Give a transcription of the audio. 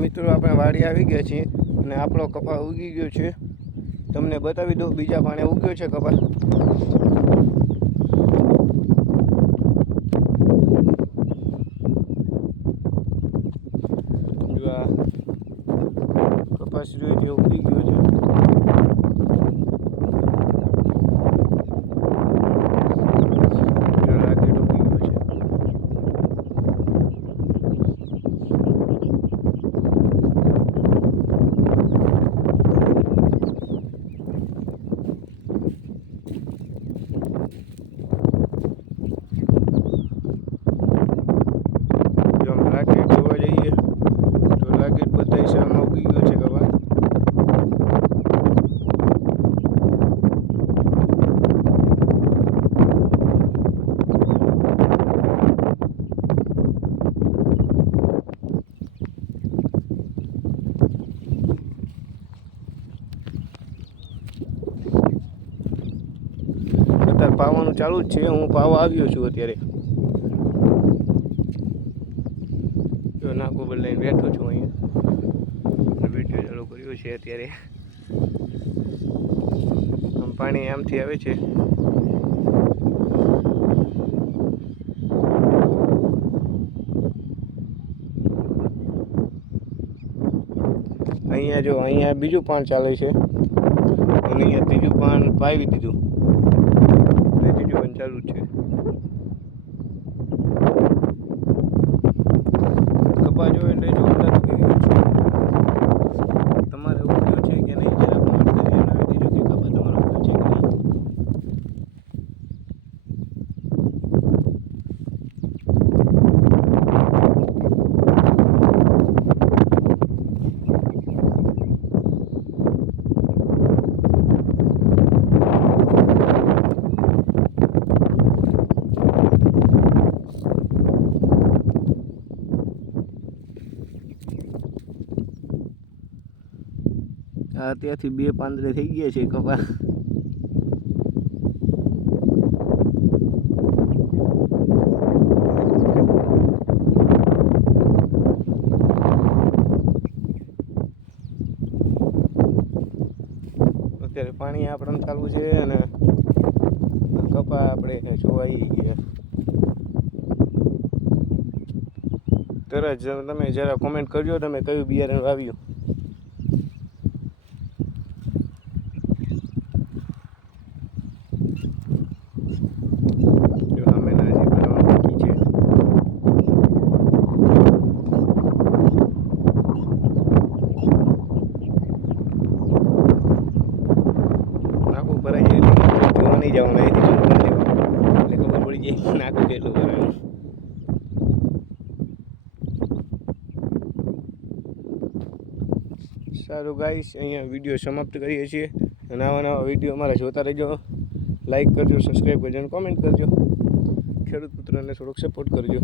મિત્રો આપણે વાડી આવી ગયા છીએ અને આપણો કપા ઉગી ગયો છે. તમને બતાવી દઉં, બીજા પાણે ઉગ્યો છે કપા. જો આ કપાસ જોઈએ છે ઉગી ગયો છે. અત્યારે પાવાનું ચાલુ જ છે. હું પાવા આવ્યો છું અત્યારે. જો નાકુ બદલાઈને બેઠો છું અહીંયા. વિડીયો ચાલુ કર્યો છે અત્યારે. આમ પાણી આમથી આવે છે. અહીંયા જો અહીંયા બીજું પાન ચાલે છે અને અહીંયા ત્રીજું પાન પાવી દીધું. ત્રીજું પાન ચાલુ છે. કપા જો એટલે જોરદાર ઉગી ગયું છે. તમારે ઉગ્યો છે કે નહીં જરા કમેન્ટ કરી જણાવી દેજો કે કપા તમારો ઉગ્યો છે કે નહીં. ત્યાંથી બે પાંદડે થઈ ગયા છે કપા. અત્યારે પાણી આપણે ચાલુ છે અને કપા આપણે જોવાઈ ગયા. તરત તમે જરા કોમેન્ટ કરજો તમે કયું બિયારણ વાવ્યું. નહીં જવાનું અહીંથી એટલે ખબર પડી જાય નાખું કેટલું ભરાયું. સારું ગાઈસ, અહીંયા વિડીયો સમાપ્ત કરીએ છીએ. નવા વિડીયો અમારા જોતા રહેજો. લાઈક કરજો, સબસ્ક્રાઈબ કરજો અને કોમેન્ટ કરજો. ખેડૂત મિત્રોને થોડોક સપોર્ટ કરજો.